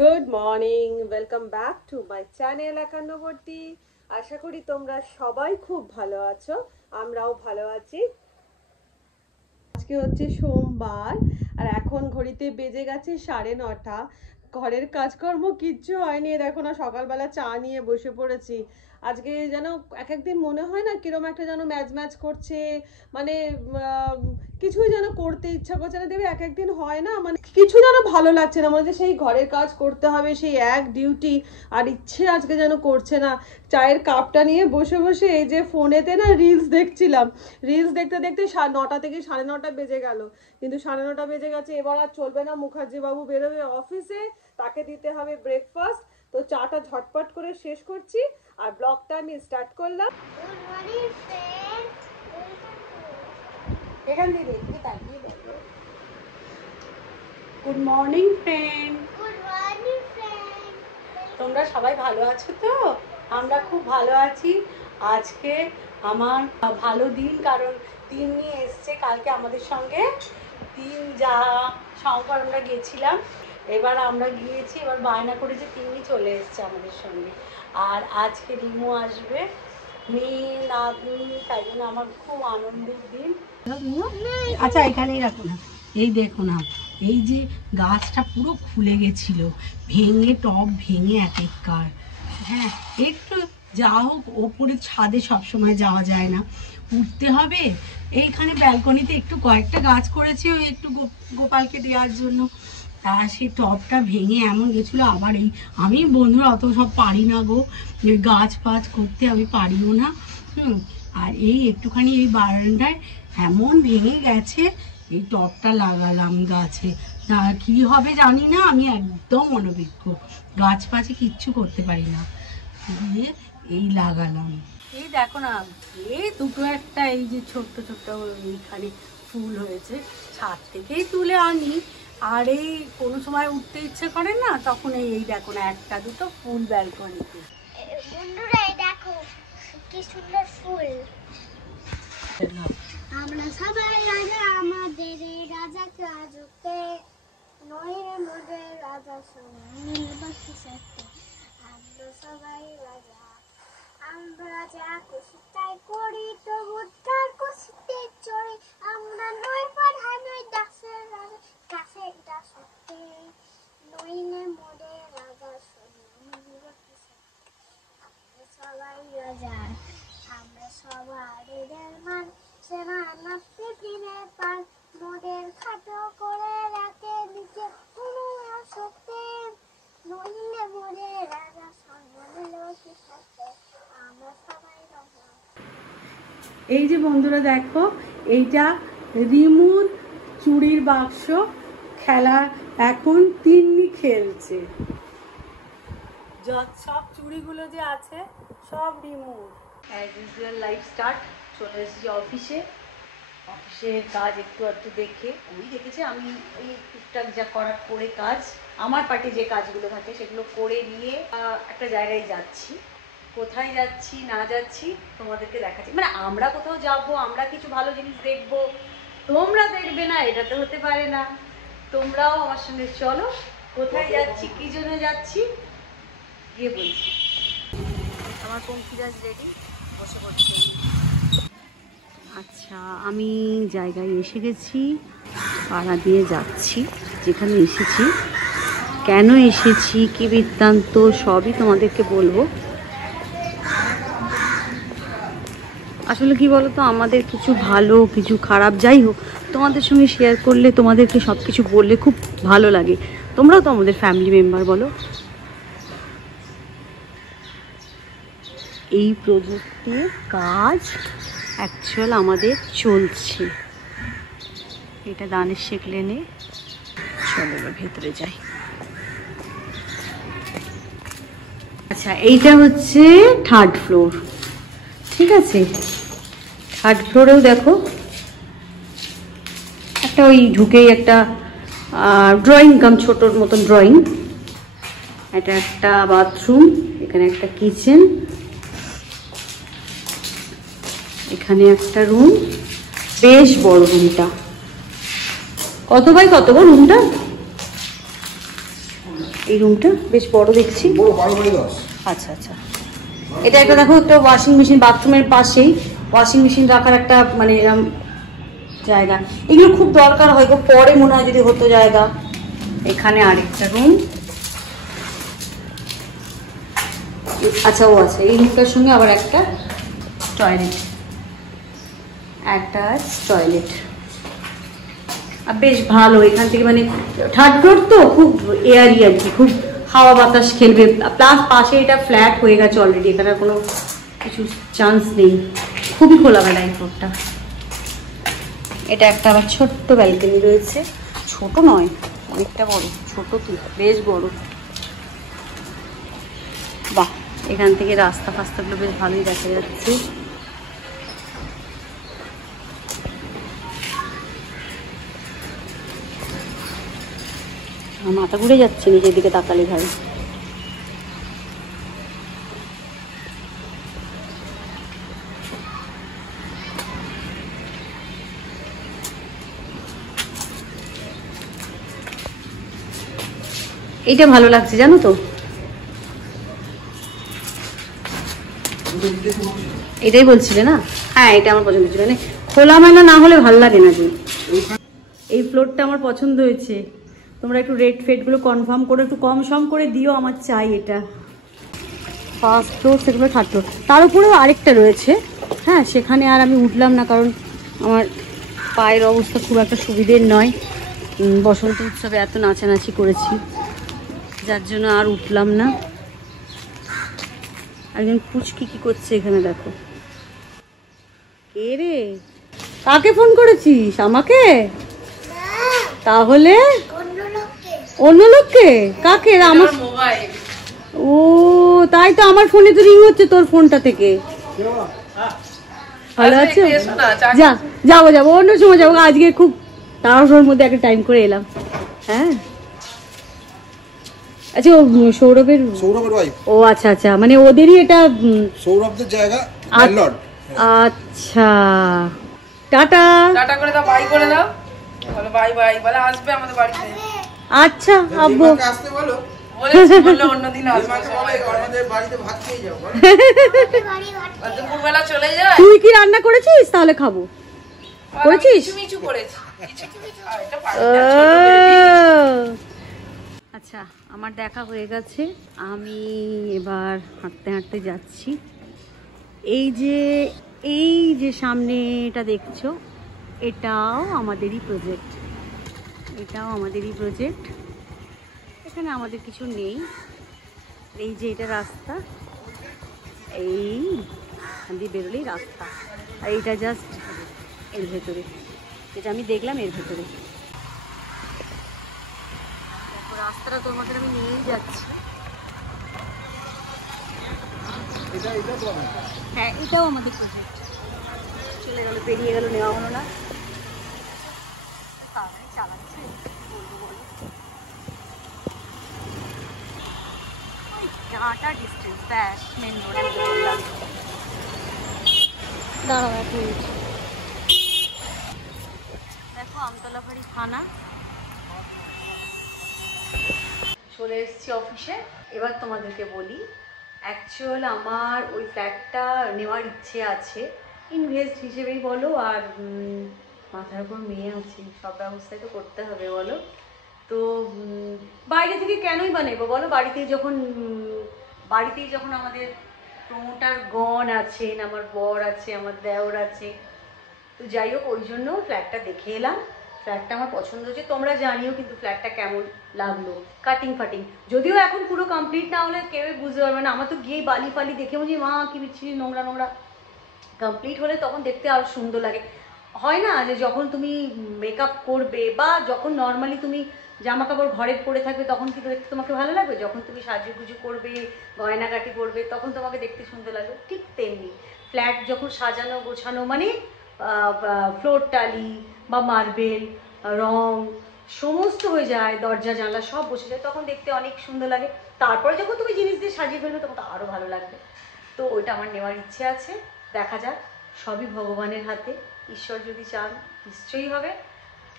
Good morning, welcome back to my channel একান্নবর্তী। আশা করি তোমরা সবাই খুব ভালো আছো, আমরাও ভালো আছি। আজকে হচ্ছে সোমবার আর এখন ঘড়িতে বেজে গেছে 9:30। ঘরের কাজকর্ম কিচ্ছু হয়নি, দেখো না সকালবেলা চা নিয়ে বসে পড়েছি। আজকে যেন এক একদিন মনে হয় না কিরম একটা যেন ম্যাচ ম্যাচ করছে, মানে কিছুই যেন করতে ইচ্ছা করছে না। দেবে এক একদিন হয় না, মানে কিছু যেন ভালো লাগছে না, মনে হচ্ছে সেই ঘরের কাজ করতে হবে, সেই এক ডিউটি, আর ইচ্ছে আজকে যেন করছে না। চায়ের কাপটা নিয়ে বসে বসে এই যে ফোনেতে না রিলস দেখছিলাম। রিলস দেখতে দেখতে 9টা থেকে 9:30 বেজে গেল, কিন্তু 9:30 বেজে গেছে। এবার আর চলবে না, মুখার্জি বাবু বেরোবে অফিসে, তাকে দিতে হবে ব্রেকফাস্ট। তো চাটা ঝটপট করে শেষ করছি আর ব্লগটা আমি স্টার্ট করলাম। এখান থেকে গুড মর্নিং ফ্রেন্ড, তোমরা সবাই ভালো আছো তো? আমরা খুব ভালো আছি। আজকে আমার ভালো দিন, কারণ তিন্নি এসছে কালকে আমাদের সঙ্গে। যা শঙ্কর আমরা গেছিলাম, এবার আমরা গিয়েছি, এবার বায়না করেছে তিন্নি চলে এসছে আমাদের সঙ্গে। আর আজকে রিমু আসবে, মেয়ে নাতনি, তাই জন্য আমার খুব আনন্দের দিন। আচ্ছা এখানেই রাখো না, এই দেখো না, এই যে গাছটা পুরো খুলে গেছিল, ভেঙে টব ভেঙে একেকার। হ্যাঁ, একটু যা হোক, ওপরে ছাদে সবসময় যাওয়া যায় না, উঠতে হবে। এইখানে ব্যালকনিতে একটু কয়েকটা গাছ করেছি, ওই একটু গোপালকে দেওয়ার জন্য। তা সেই টবটা ভেঙে এমন গেছিলো। আবার এই আমি বন্ধুরা অত সব পারি না গো, গাছ ফাছ করতে আমি পারিও না। আর এই একটুখানি এই বারান্দায় এমন ভেঙে গেছে, এই টবটা লাগালাম গাছে। কি হবে জানি না, আমি একদম অনভিজ্ঞ, গাছ পাছে কিচ্ছু করতে পারি না। দিয়ে এই লাগালাম, এই দেখো না, এই দুটো একটা এই যে ছোট্ট ছোট্ট এইখানে ফুল হয়েছে, ছাদ থেকেই তুলে আনি। আর এই কোনো সময় উঠতে ইচ্ছে করে না, তখন এই দেখো না একটা দুটো ফুল ব্যালকনিতে। বন্ধুরা দেখো কি সুন্দর ফুল। আমরা সবাই রাজা, আমাদের রাজাকে রাজতে, নইরে মধ্যে রাজা শুনে নীলবাসী সাথে। আমরা সবাই রাজা, আমরা যা খুশি তাই করি, তবু তার খুশিতে চড়ি। আমরা নই পাড়া নই দাসের রাজা, কাছের দাসতে, নইলে মধ্যে রাজা শুনে নীলবাসী সাথে। আমরা সবাই রাজা, আমরা সবার মান, সেনা নাচতে ফিরে পান, মোদের খাটো করে রাখে নিচে কোনো আসতে, নইলে মোদের রাজা সম্মান লোকে সাথে। আমরা সবাই রাজা। এই যে বন্ধুরা দেখো, এইটা রিমুর চুড়ির বাক্স, খেলা এখন তিন্নি খেলছে। সব চুড়িগুলো যে আছে সব রিমুর। অ্যাজ ইউজুয়াল লাইফ স্টার্ট, চলে এসেছি অফিসে। অফিসের কাজ একটু একটু দেখে, ওই দেখেছে আমি ওই টুকটাক যা করার করে কাজ, আমার পার্টি যে কাজগুলো থাকে সেগুলো করে নিয়ে একটা জায়গায় যাচ্ছি। কোথায় যাচ্ছি না যাচ্ছি তোমাদেরকে দেখাচ্ছি। মানে আমরা কোথাও যাব, আমরা কিছু ভালো জিনিস দেখব, তোমরা দেখবে না, এটা তো হতে পারে না। তোমরাও আমার সঙ্গে চলো, কোথায় যাচ্ছি, কি জন্য যাচ্ছি গিয়ে বলছি। আমার পঙ্কিরাজ রেডি, বসে পড়ছি। আচ্ছা, আমি জায়গায় এসে গেছি, পাড়া দিয়ে যাচ্ছি যেখানে এসেছি, কেন এসেছি, কি বৃত্তান্ত সবই তোমাদেরকে বলবো। আসলে কি বলতো, আমাদের কিছু ভালো কিছু খারাপ যাই হোক তোমাদের সঙ্গে শেয়ার করলে, তোমাদেরকে সব কিছু বললে খুব ভালো লাগে। তোমরাও তো আমাদের ফ্যামিলি মেম্বার, বলো। এই প্রজেক্টে কাজ অ্যাকচুয়াল আমাদের চলছে। এটা দানের শেখ লেনে। চলো এবার ভেতরে যাই। আচ্ছা, এইটা হচ্ছে 3rd ফ্লোর, ঠিক আছে। 3rd ফ্লোরেও দেখো একটা ওই ঢুকেই একটা ড্রয়িং কাম ছোটোর মতন ড্রয়িং, এটা একটা বাথরুম, এখানে একটা কিচেন, এখানে একটা রুম, বেশ বড় রুমটা। কত বাই কত গো রুমটা? এই রুমটা বেশ বড় দেখছি। আচ্ছা আচ্ছা, এটা একটা দেখো, একটা ওয়াশিং মেশিন, বাথরুমের পাশেই ওয়াশিং মেশিন রাখার একটা মানে এরকম জায়গা। এগুলো খুব দরকার হয় গো, পরে মনে হয় যদি হতো জায়গা। এখানে আরেকটা রুম। আচ্ছা ও আচ্ছা, এই রুমটার সঙ্গে আবার একটা টয়লেট, অ্যাটাচ টয়লেট। আর বেশ ভালো, এখান থেকে মানে থার্ড ফ্লোর তো খুব এয়ারি আর কি, খুব হাওয়া বাতাস খেলবে। প্লাস পাশে এটা ফ্ল্যাট হয়ে গেছে অলরেডি, এখানে কোনো কিছু চান্স নেই, খুবই খোলামেলা এই ফ্লোরটা। এটা একটা আবার ছোট্ট ব্যালকনি রয়েছে, ছোট নয় অনেকটা বড়, ছোট কি বেশ বড়। বাহ, এখান থেকে রাস্তা ফাস্তাগুলো বেশ ভালোই দেখা যাচ্ছে। মাথা ঘুরে যাচ্ছে নিজের দিকে তাকালে ভাই। এইটা ভালো লাগছে জানো তো, এটাই বলছিলে না? হ্যাঁ, এটা আমার পছন্দ ছিল, মানে খোলামেলা না হলে ভালো লাগে না যে। এই ফ্লোরটা আমার পছন্দ হয়েছে। তোমরা একটু রেট ফেটগুলো কনফার্ম করে একটু কম সম করে দিও, আমার চাই এটা। First floor, second floor, third floor, তার উপরেও আরেকটা রয়েছে। হ্যাঁ, সেখানে আর আমি উঠলাম না, কারণ আমার পায়ের অবস্থা খুব একটা সুবিধের নয়। বসন্ত উৎসবে এত নাচানাচি করেছি, যার জন্য আর উঠলাম না। একজন পুচকি কি করছে এখানে দেখো। কে রে? কাকে ফোন করেছিস? আমাকে? তাহলে অন্য লোককে? কাকে? আমার ও, তাই তো, আমার ফোনে তো রিং হচ্ছে তোর ফোনটা থেকে। ভালো আছে? যাবো যাবো, অন্য সময় যাবো, আজকে খুব তাড়াহুড়োর মধ্যে একটা টাইম করে এলাম। হ্যাঁ আচ্ছা, ও সৌরভের ওয়াইফ। ও আচ্ছা আচ্ছা, মানে ওদেরই এটা সৌরভদের জায়গা। আচ্ছা, টাটা টাটা করে দাও, বাই করে দাও, বলো বাই বাই, বলে আসবে আমাদের বাড়িতে। আচ্ছা আব্বু আসতে বলো, বলেছি, বললো অন্যদিন আসবে, আমাদের বাড়িতে ভাত খেয়ে যাও, দুপুরবেলা চলে যায়। তুই কি রান্না করেছিস? তাহলে খাবো। করেছিস? কিছু করেছি, আচ্ছা, আমার দেখা হয়ে গেছে। আমি এবার হাঁটতে হাঁটতে যাচ্ছি। এই যে সামনে এটা দেখছো, এটাও আমাদেরই প্রজেক্ট, এখানে আমাদের কিছু নেই। এই যে এটা রাস্তা, এই দিয়ে বেরোলেই রাস্তা, আর এইটা জাস্ট এর ভেতরে, যেটা আমি দেখলাম এর ভেতরে। রাস্তাটা তোমাদের আমি নিয়েই যাচ্ছি। হ্যাঁ, এটাও আমাদের প্রজেক্ট। চলে গেল, পেরিয়ে গেল, নেওয়া হলো না। তাড়াতাড়ি চালাচ্ছে, বলবো বলো। ওই হাঁটা ডিস্টেন্স, ব্যাস মেন রোডে বললাম। দাঁড়াও এক মিনিট। দেখো, আমতলা বাড়ি থানা। চলে এসেছি অফিসে। এবার তোমাদেরকে বলি, অ্যাকচুয়াল আমার ওই ফ্ল্যাটটা নেওয়ার ইচ্ছে আছে, ইনভেস্ট হিসেবেই বলো, আর মাথার উপর মেয়ে আছে, সব ব্যবস্থাই তো করতে হবে বলো। তো বাইরে থেকে কেনই বা নেবো বলো, বাড়িতেই যখন আমাদের প্রমোটার গণ আছেন, আমার বর আছে, আমার দেওর আছে। তো যাই হোক, ওই জন্য ফ্ল্যাটটা দেখে এলাম। ফ্ল্যাটটা আমার পছন্দ হয়েছে, তোমরা জানিও কিন্তু ফ্ল্যাটটা কেমন লাগলো। কাটিং ফাটিং যদিও এখন পুরো কমপ্লিট না হলে কেউ বুঝতে পারবে না। আমার তো গিয়ে বালি ফালি দেখে বলছি, মা কি বিচ্ছিরি নোংরা নোংরা। কমপ্লিট হলে তখন দেখতে আরও সুন্দর লাগে। হয় না যে যখন তুমি মেকআপ করবে বা যখন নর্মালি তুমি জামা কাপড় ঘরে পরে থাকবে, তখন কিন্তু দেখতে তোমাকে ভালো লাগবে। যখন তুমি সাজুগুজু করবে, গয়নাগাটি করবে, তখন তোমাকে দেখতে সুন্দর লাগবে। ঠিক তেমনি ফ্ল্যাট যখন সাজানো গোছানো, মানে ফ্লোর টালি বা মার্বেল রং সমস্ত হয়ে যায়, দরজা জানলা সব বসে যায়, তখন দেখতে অনেক সুন্দর লাগে। তারপরে যখন তুমি জিনিস দিয়ে সাজিয়ে ফেলবে, তখন তো আরও ভালো লাগবে। তো ওইটা আমার নেওয়ার ইচ্ছে আছে, দেখা যাক, সবই ভগবানের হাতে। ঈশ্বর যদি চান নিশ্চয়ই হবে।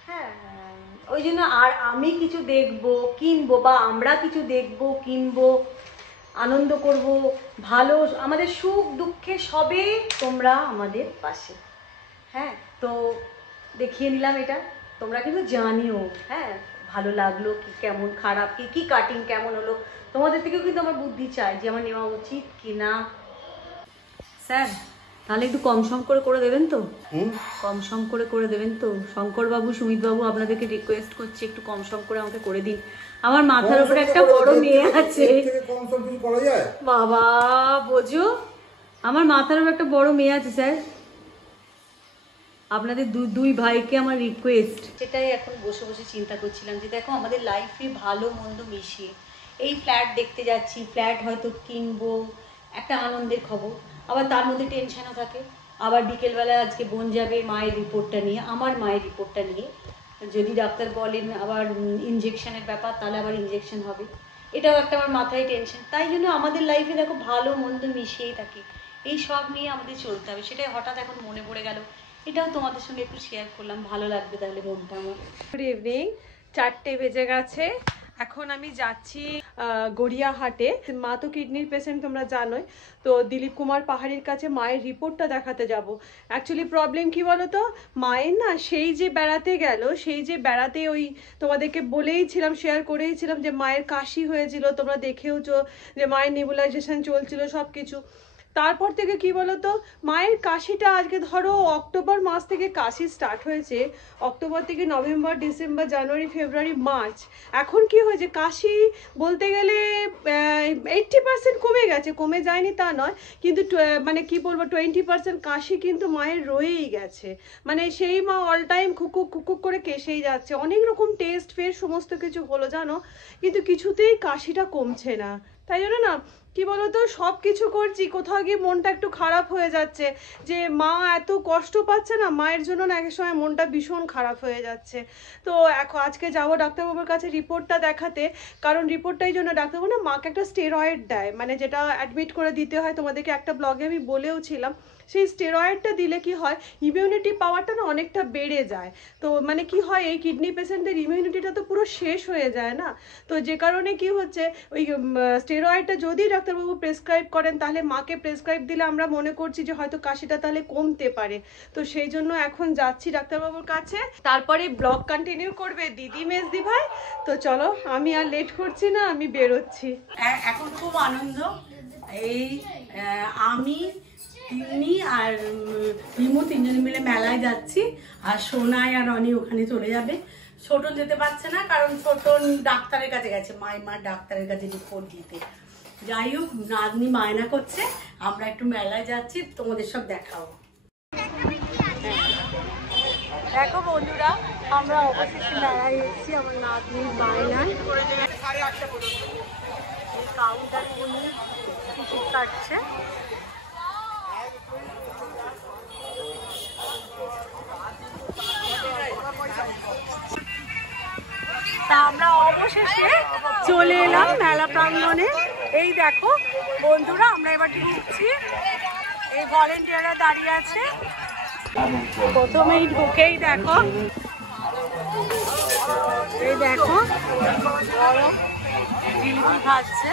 হ্যাঁ, ওই জন্য আর আমি কিছু দেখবো কিনবো বা আমরা কিছু দেখবো কিনবো, আনন্দ করব, ভালো আমাদের সুখ দুঃখে সবে তোমরা আমাদের পাশে। হ্যাঁ, তো দেখিয়ে নিলাম এটা, তোমরা কিন্তু জানিও হ্যাঁ ভালো লাগলো কি, কেমন খারাপ কি, কি কাটিং কেমন হলো, তোমাদের থেকেও কিন্তু আমার বুদ্ধি চাই যে আমার নেওয়া উচিত কি না। স্যার তাহলে একটু কম সম করে দেবেন তো? কম সম করে দেবেন তো? শঙ্করবাবু, সুমিতবাবু, আপনাদেরকে রিকোয়েস্ট করছি একটু কম সম করে আমাকে করে দিন। আমার মাথার উপরে একটা বড় মেয়ে আছে বাবা, বোঝো আমার মাথার উপর একটা বড় মেয়ে আছে স্যার, আপনাদের দুই ভাইকে আমার রিকোয়েস্ট। সেটাই এখন বসে বসে চিন্তা করছিলাম যে দেখো আমাদের লাইফে ভালো মন্দ মিশিয়ে এই ফ্ল্যাট দেখতে যাচ্ছি, ফ্ল্যাট হয়তো কিনবো, একটা আনন্দের খবর, আবার তার মধ্যে টেনশনও থাকে। আবার বিকেলবেলা আজকে বোন যাবে মায়ের রিপোর্টটা নিয়ে, আমার মায়ের রিপোর্টটা নিয়ে, যদি ডাক্তার বলেন আবার ইনজেকশনের ব্যাপার তাহলে আবার ইনজেকশন হবে, এটাও একটা আমার মাথায় টেনশন। তাই জন্য আমাদের লাইফে দেখো ভালো মন্দ মিশিয়েই থাকে, এই সব নিয়ে আমাদের চলতে হবে। সেটাই হঠাৎ এখন মনে পড়ে গেল, এটাও তোমাদের সঙ্গে একটু শেয়ার করলাম, ভালো লাগবে তাহলে মনটা আমার। গুড ইভিনিং, 4টে বেজে গেছে। এখন আমি যাচ্ছি গড়িয়াহাটে। মা তো কিডনির পেশেন্ট তোমরা জানোই, তো দিলীপ কুমার পাহাড়ির কাছে মায়ের রিপোর্টটা দেখাতে যাব। অ্যাকচুয়ালি প্রবলেম কি বলো তো, মায়ের না সেই যে বেড়াতে গেল, সেই যে বেড়াতে ওই তোমাদেরকে বলেইছিলাম, শেয়ার করেইছিলাম যে মায়ের কাশি হয়েছিল, তোমরা দেখেওছো যে মায়ের নেবুলাইজেশন চলছিল সব কিছু। তারপর থেকে কি বলতো, মায়ের কাশিটা আজকে ধরো অক্টোবর মাস থেকে কাশি স্টার্ট হয়েছে, অক্টোবর থেকে নভেম্বর, ডিসেম্বর, জানুয়ারি, ফেব্রুয়ারি, মার্চ, এখন কি হয়েছে কাশি বলতে গেলে 80% কমে গেছে, কমে যায়নি তা নয়, কিন্তু মানে কি বলবো 20% কাশি কিন্তু মায়ের রয়েই গেছে। মানে সেই মা অল টাইম খুকুক খুকুক করে কেসেই যাচ্ছে, অনেক রকম টেস্ট ফের সমস্ত কিছু হলো জানো, কিন্তু কিছুতেই কাশিটা কমছে না। তাই জন্য না কি বলতো, সব কিছু করছি, কোথাও গিয়ে মনটা একটু খারাপ হয়ে যাচ্ছে যে মা এত কষ্ট পাচ্ছে না, মায়ের জন্য না এক সময় মনটা ভীষণ খারাপ হয়ে যাচ্ছে। তো এখন আজকে যাবো ডাক্তারবাবুর কাছে রিপোর্টটা দেখাতে, কারণ রিপোর্টটাই জন্য ডাক্তারবাবু না মাকে একটা স্টেরয়েড দেয়, মানে যেটা অ্যাডমিট করে দিতে হয়, তোমাদেরকে একটা ব্লগে আমি বলেও ছিলাম। সেই স্টেরয়েডটা দিলে কি হয়, ইমিউনিটি পাওয়ারটা না অনেকটা বেড়ে যায়। তো মানে কি হয়, এই কিডনি পেশেন্টদের ইমিউনিটিটা তো পুরো শেষ হয়ে যায় না, তো যে কারণে কি হচ্ছে ওই স্টেরয়েডটা যদি ডাক্তারবাবু প্রেসক্রাইব করেন তাহলে মাকে প্রেসক্রাইব দিলে আমরা মনে করছি যে হয়তো কাশিটা তাহলে কমতে পারে। তো সেই জন্য এখন যাচ্ছি ডাক্তারবাবুর কাছে, তারপরে ব্লগ কন্টিনিউ করবে দিদি মেজদি ভাই। তো চলো আমি আর লেট করছি না, আমি বেরোচ্ছি। এখন খুব আনন্দ, এই আমি তিন্নি আর রিমু তিনজন মিলে মেলায় যাচ্ছি, আর সোনাই আর রনি ওখানে চলে যাবে। ছোটন যেতে পারছে না কারণ ছোটন ডাক্তারের কাছে গেছে, মাইমার ডাক্তারের কাছে রিপোর্ট দিতে। যাই হোক নাতনি বায়না করছে আমরা একটু মেলায় যাচ্ছি, তোমাদের সব দেখাবো। দেখো বন্ধুরা আমরা অবশেষে মেলায় এসেছি, আমার নাতনির বায়নায়। এই কাউন্টার উনি টিকিট কাটছে। তা আমরা অবশেষে চলে এলাম মেলা প্রাঙ্গণে। এই দেখো বন্ধুরা আমরা এবার ঢুকছি, এই ভলেন্টিয়াররা দাঁড়িয়ে আছে। প্রথমেই ঢুকেই দেখো, এই দেখো জিলিপি খাচ্ছে।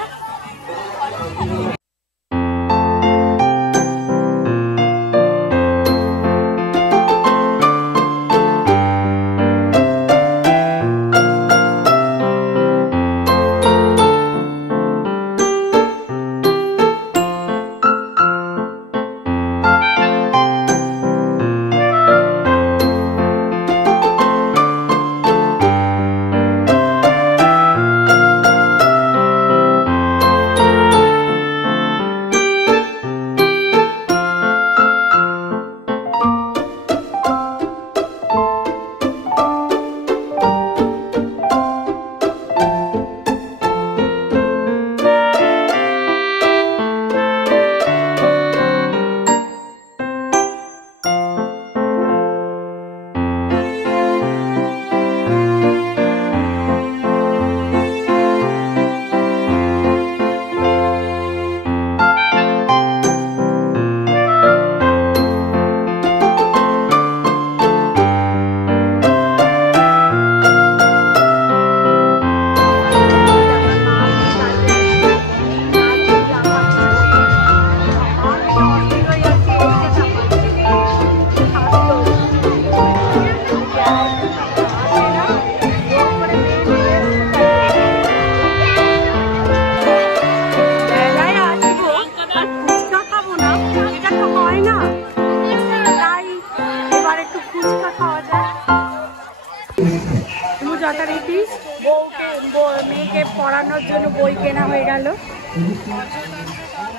পড়ানোর জন্য বই কেনা হয়ে গেল,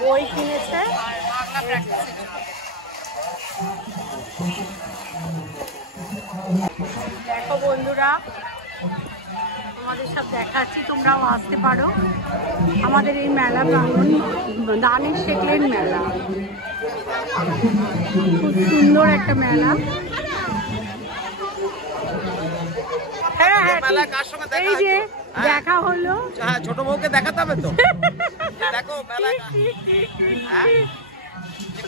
বই কিনেছে। দেখো বন্ধুরা, তোমাদের সব দেখাচ্ছি, তোমরাও আসতে পারো আমাদের এই মেলা প্রাঙ্গণ, দানিশ শেখলেন মেলা। খুব সুন্দর একটা মেলা। হ্যাঁ হ্যাঁ, এই যে দেখা হলো, ছোট বউকে দেখাতে হবে তো। দেখো মেলা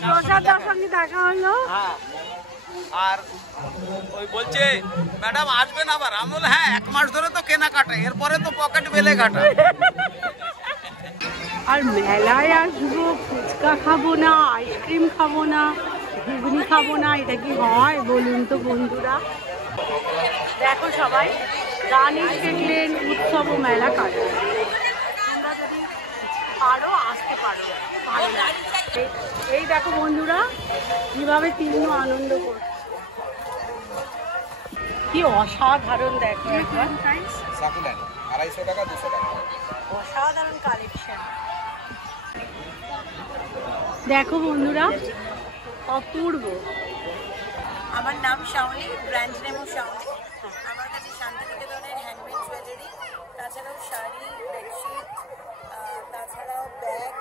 প্রসাদার সঙ্গে দেখা হলো। আর ওই বলছে ম্যাডাম আসবেন আবার। আমি বললাম হ্যাঁ, 1 মাস ধরে তো কেনাকাটা, এরপরে তো পকেট বেলে কাটা। আর মেলায় আসবো, ফুচকা খাবো না, আইসক্রিম খাবো না, ঘুগনি খাবো না, এটা কি হয় বলুন তো বন্ধুরা? দেখো সবাই দানিশ শেখলেন উৎসব ও মেলা কাটে। তোমরা যদি পারো আসতে পারো, ভালো লাগে। এই দেখো বন্ধুরা কিভাবে তিন্নু আনন্দ করছে, কি অসাধারণ। দেখো একবার, সাকুলেন্ট 250 টাকা 200 টাকা, অসাধারণ কালেকশন। দেখো বন্ধুরা অপূর্ব। আমার নাম শাওনি, ব্র্যান্ড নেমও শাওনি। আমার কাছে শান্তিনিকেতনের হ্যান্ডমেড জুয়েলারি, তাছাড়াও শাড়ি, বেডশিট, তাছাড়াও ব্যাগ,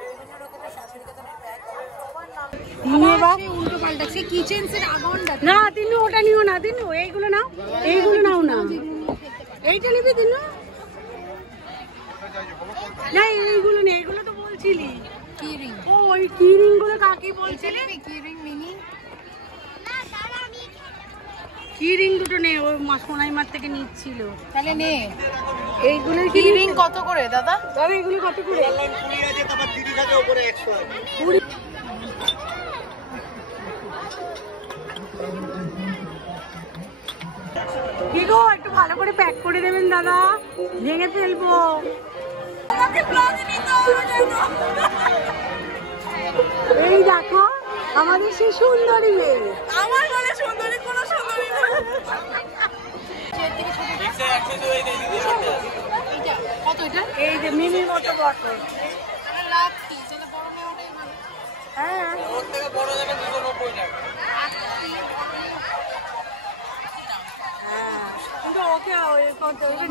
বিভিন্ন রকমের শান্তিনিকেতনের ব্যাগ। উল্টো পাল্টাচ্ছে, কিচেন সেট আগনটা না তিনু ওটা নিও না, তিনু এইগুলো নাও, এইগুলো নাও না, এইটা নিবি তিনু। না এইগুলো নেই, এইগুলো তো বলছিলি। কি রিং, ও ওই কি রিং গুলো কাকে বলছিলি? কি রিং মিনি, কি রিং দুটো নেই, ওই সোনাই মার থেকে নিচ্ছিল। তাহলে নে। এইগুলো কি রিং কত করে দাদা? তবে এগুলো কত করে? 20 আছে, তারপর 30 আছে, উপরে 100 আছে। কি গো একটু ভালো করে প্যাক করে দেবেন দাদা, ভেঙে ফেলবো। এই দেখো আমাদের সেই সুন্দরী মেয়ে। আমার মানে সুন্দরী কোনো সুন্দরী না। কত এটা? এই যে মিমির মতো বটল। লাভ কি, তাহলে বড় মেয়ে ওটাই ভালো। হ্যাঁ ওর থেকে বড় যাবে 290 টাকা। হ্যাঁ, কিন্তু ওকে ওই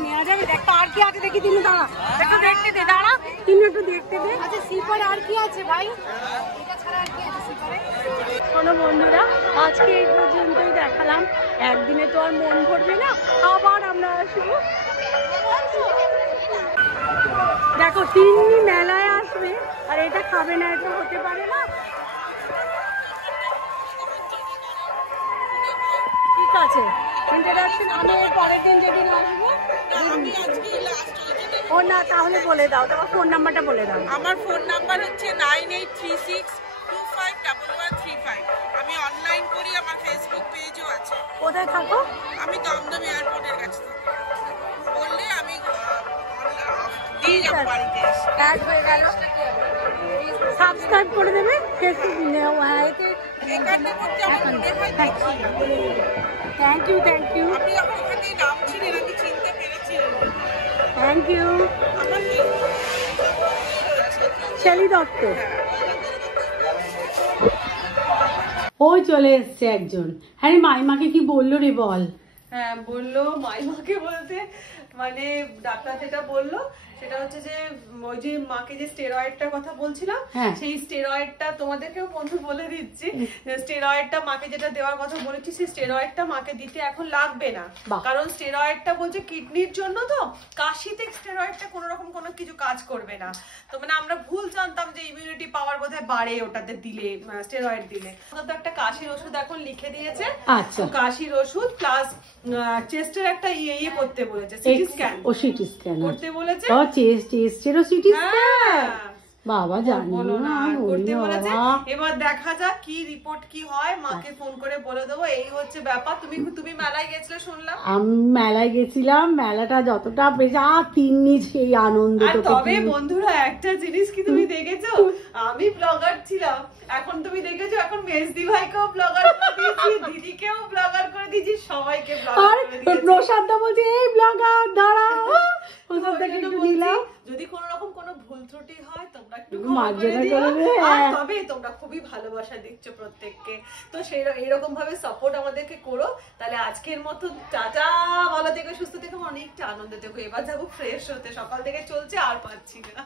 নেওয়া যাবে। দেখো আর কি আছে দেখি, তিনি দাঁড়া একটু দেখতে দে, দাঁড়া তিনি একটু দেখতে দে। আচ্ছা স্লিপার আর কি আছে ভাই? এটা ছাড়া আর কি আছে স্লিপারে? শোনো বন্ধুরা, আজকে এই পর্যন্তই দেখালাম, একদিনে তো আর মন ভরবে না, আবার আমরা আসবো। দেখো তিন্নি মেলায় আসবে আর এটা খাবে না, এটা হতে পারে না। ঠিক আছে, ইন্টারাকশন আমি এর পরের দিন যেদিন আসবো। ও না, তাহলে বলে দাও, তোমার ফোন নাম্বারটা বলে দাও। আমার ফোন নাম্বার হচ্ছে 9836251135। আমি অনলাইন করি, আমার ফেসবুক পেজও আছে। কোথায় থাকো? আমি দমদম এয়ারপোর্টের কাছে থাকি। বললে আমি দিয়ে যাবো বাড়িতে এসে। কাজ হয়ে গেল, সাবস্ক্রাইব করে দেবে ফেসবুক। এখানটার মধ্যে আমার মনে হয় দেখি। থ্যাংক ইউ, থ্যাংক ইউ, আপনি যখন ওখান থেকে নামছিলেন আমি চিনতে পেরেছিলাম। Thank you. আমার শেলি দত্ত। ওই চলে এসছে একজন। হ্যাঁ রে, মাইমাকে কি বললো রে বল। হ্যাঁ বললো, মাইমাকে বলতে মানে ডাক্তার যেটা বললো সেটা হচ্ছে যে ওই যে মাকে যে স্টেরয়েডটার কথা বলছিলাম, হ্যাঁ। সেই স্টেরয়েডটা তোমাদেরকেও বন্ধু বলে দিচ্ছি, স্টেরয়েডটা মাকে যেটা দেওয়ার কথা বলেছি সেই স্টেরয়েডটা মাকে দিতে এখন লাগবে না। বাহ। কারণ স্টেরয়েডটা বলছে কিডনির জন্য, তো কাশিতে স্টেরয়েডটা কোনো রকম কোনো কিছু কাজ করবে না। তো মানে আমরা ভুল জানতাম যে ইমিউনিটি পাওয়ার বোধহয় বাড়ে ওটাতে দিলে, স্টেরয়েড দিলে। তো একটা কাশির ওষুধ এখন লিখে দিয়েছে। আচ্ছা। তো কাশির ওষুধ প্লাস চেস্টের একটা ইয়ে করতে বলেছে, সিটি স্ক্যান ও সিটি স্ক্যান করতে বলেছে। ও চেস্টেরও সিটি স্ক্যান, হ্যাঁ বাবা জানি বলো না, না। করতে ওরে বলেছে। বাবা। এবার দেখা যাক কি রিপোর্ট কি হয়, মাকে ফোন করে বলে দেবো। এই হচ্ছে ব্যাপার। তুমি মেলায় গেছিলে শুনলাম। আমি মেলায় গেছিলাম, মেলাটা যতটা বেজা তিন্নি সেই আনন্দ। আর তবে বন্ধুরা একটা জিনিস কি তুমি দেখেছো, আমি ব্লগার ছিলাম, এখন তুমি দেখেছো এখন মেজদি ভাইকেও ব্লগার করে দিয়েছি, দিদিকেও ব্লগার করে দিয়েছি, সবাইকে ব্লগার আর করে দিয়েছি। প্রসাদ দা বলছে এই ব্লগার দাঁড়াও, ওসব থেকে ওই জন্য একটু বলছি, নিলাম। যদি কোনো রকম কোনো ভুল ত্রুটি হয় তোমরা একটু একটু ক্ষমা করে মার্জনা দিও। করে দিও, আর হ্যাঁ। তবে তোমরা খুবই ভালোবাসা দিচ্ছ প্রত্যেককে, তো সেই এরকম ভাবে সাপোর্ট আমাদেরকে করো। তাহলে আজকের মতো টাটা, ভালো থেকো, সুস্থ থেকো, অনেকটা আনন্দ থেকো। এবার যাবো ফ্রেশ হতে, সকাল থেকে চলছে আর পাচ্ছি না।